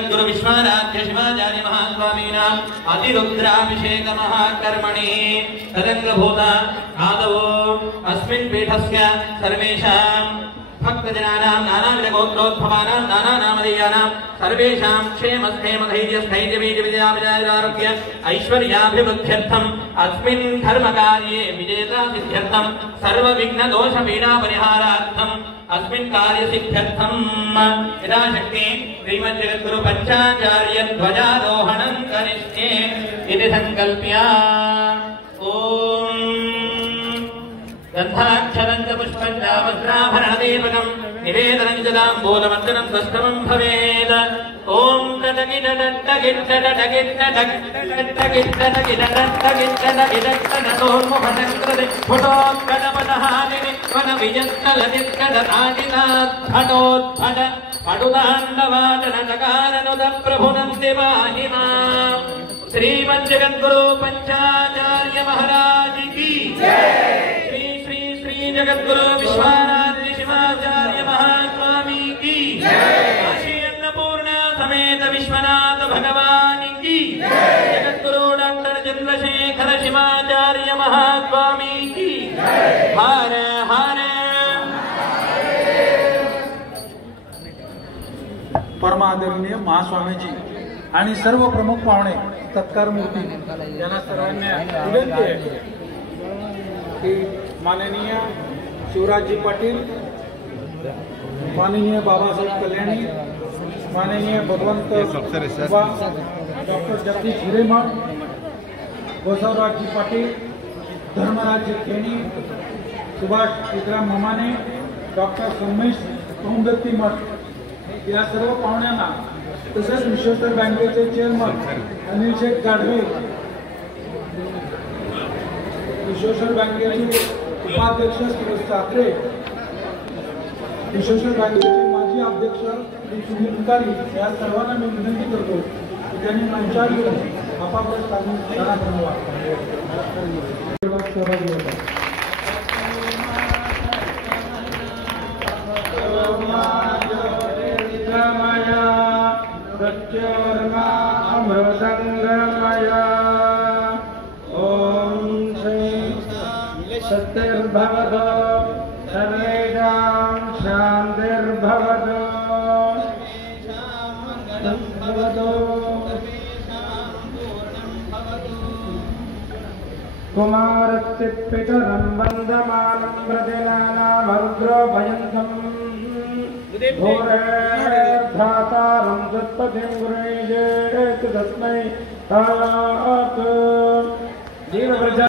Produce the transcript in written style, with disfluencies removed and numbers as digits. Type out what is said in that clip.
गुरु विश्वाराध्य शिवाचार्य महास्वामीनां अतिरुद्राभिषेक महाकर्मणि तदंगभूत आदौ अस्मिन् पीठस्य सर्वेषां भक्तजनानां नानाविध गोत्रोद्भवानां नानानामधेयानां सर्वेषां क्षेमस्थैर्यस्थैर्यवीर्यविजयाभिजयारोग्य ऐश्वर्याभिवृद्ध्यर्थम् अस्मिन् धर्मकार्ये विजयता सिद्ध्यर्थं सर्वविघ्नदोषपीडापरिहारार्थम् अस्मिन् कार्यसिद्ध्यर्थम् यथाशक्ति श्रीमज्जगद्गुरु पंचाचार्य ध्वजारोहणं करिष्ये इति संकल्प्य ओम गन्धाक्षरं च पुष्पं च वस्त्राभरणदीपकं निवेदनं च ताम्बूलमर्दनं स्वस्तमं भवेत् ओम श्रीमज्जगद्गुरु पंचाचार्य महाराज की श्री श्री श्री जगद्गुरु विश्वाराध्य शिवाचार्य महास्वामी की काशी अन्नपूर्णा समेत विश्वनाथ भगवान की जगद्गुरु डॉक्टर चंद्रशेखर शिवाचार्य महास्वामी की हर हर परमादरणीय महास्वामीजी आणि सर्व प्रमुख पाहुणे सत्कार मूर्ती यांना सर्वांना विनंती आहे की माननीय शिवराजजी पाटील, माननीय बाबासाहेब कल्याणी, माननीय भगवंत डॉक्टर जगदीश हिरेमठ, बसवराजजी पाटील, धर्मराजजी खेणी, सुभाष विक्रम ममाने, डॉक्टर सोमेश ओमदत्ती मठ या सर्व पाहुण्यांना तसेच विश्वेश्वर बँकेचे चेअरमन अनिल शेठ गाढवे, विश्वेश्वर बँकेचे उपाध्यक्ष सुरेश साखरे, विश्वेश्वर बँकेचे माजी अध्यक्ष श्री सुनील पुकारी या सर्वांना मी विनंती करतो की त्यांनी मंचावर येऊन आपापल्या स्थानात सहभागी होतात. अमृतंगमया ओम श्री सत्यर्भवतो सर्वेषां शान्तिर्भवतो कुमारस्य पितरं वन्दमानं व्रजनानामरुद्रोभयन्तम् घोरेर्धातारं तत्पतिं गुरुजे तस्मै तात जीवव्रज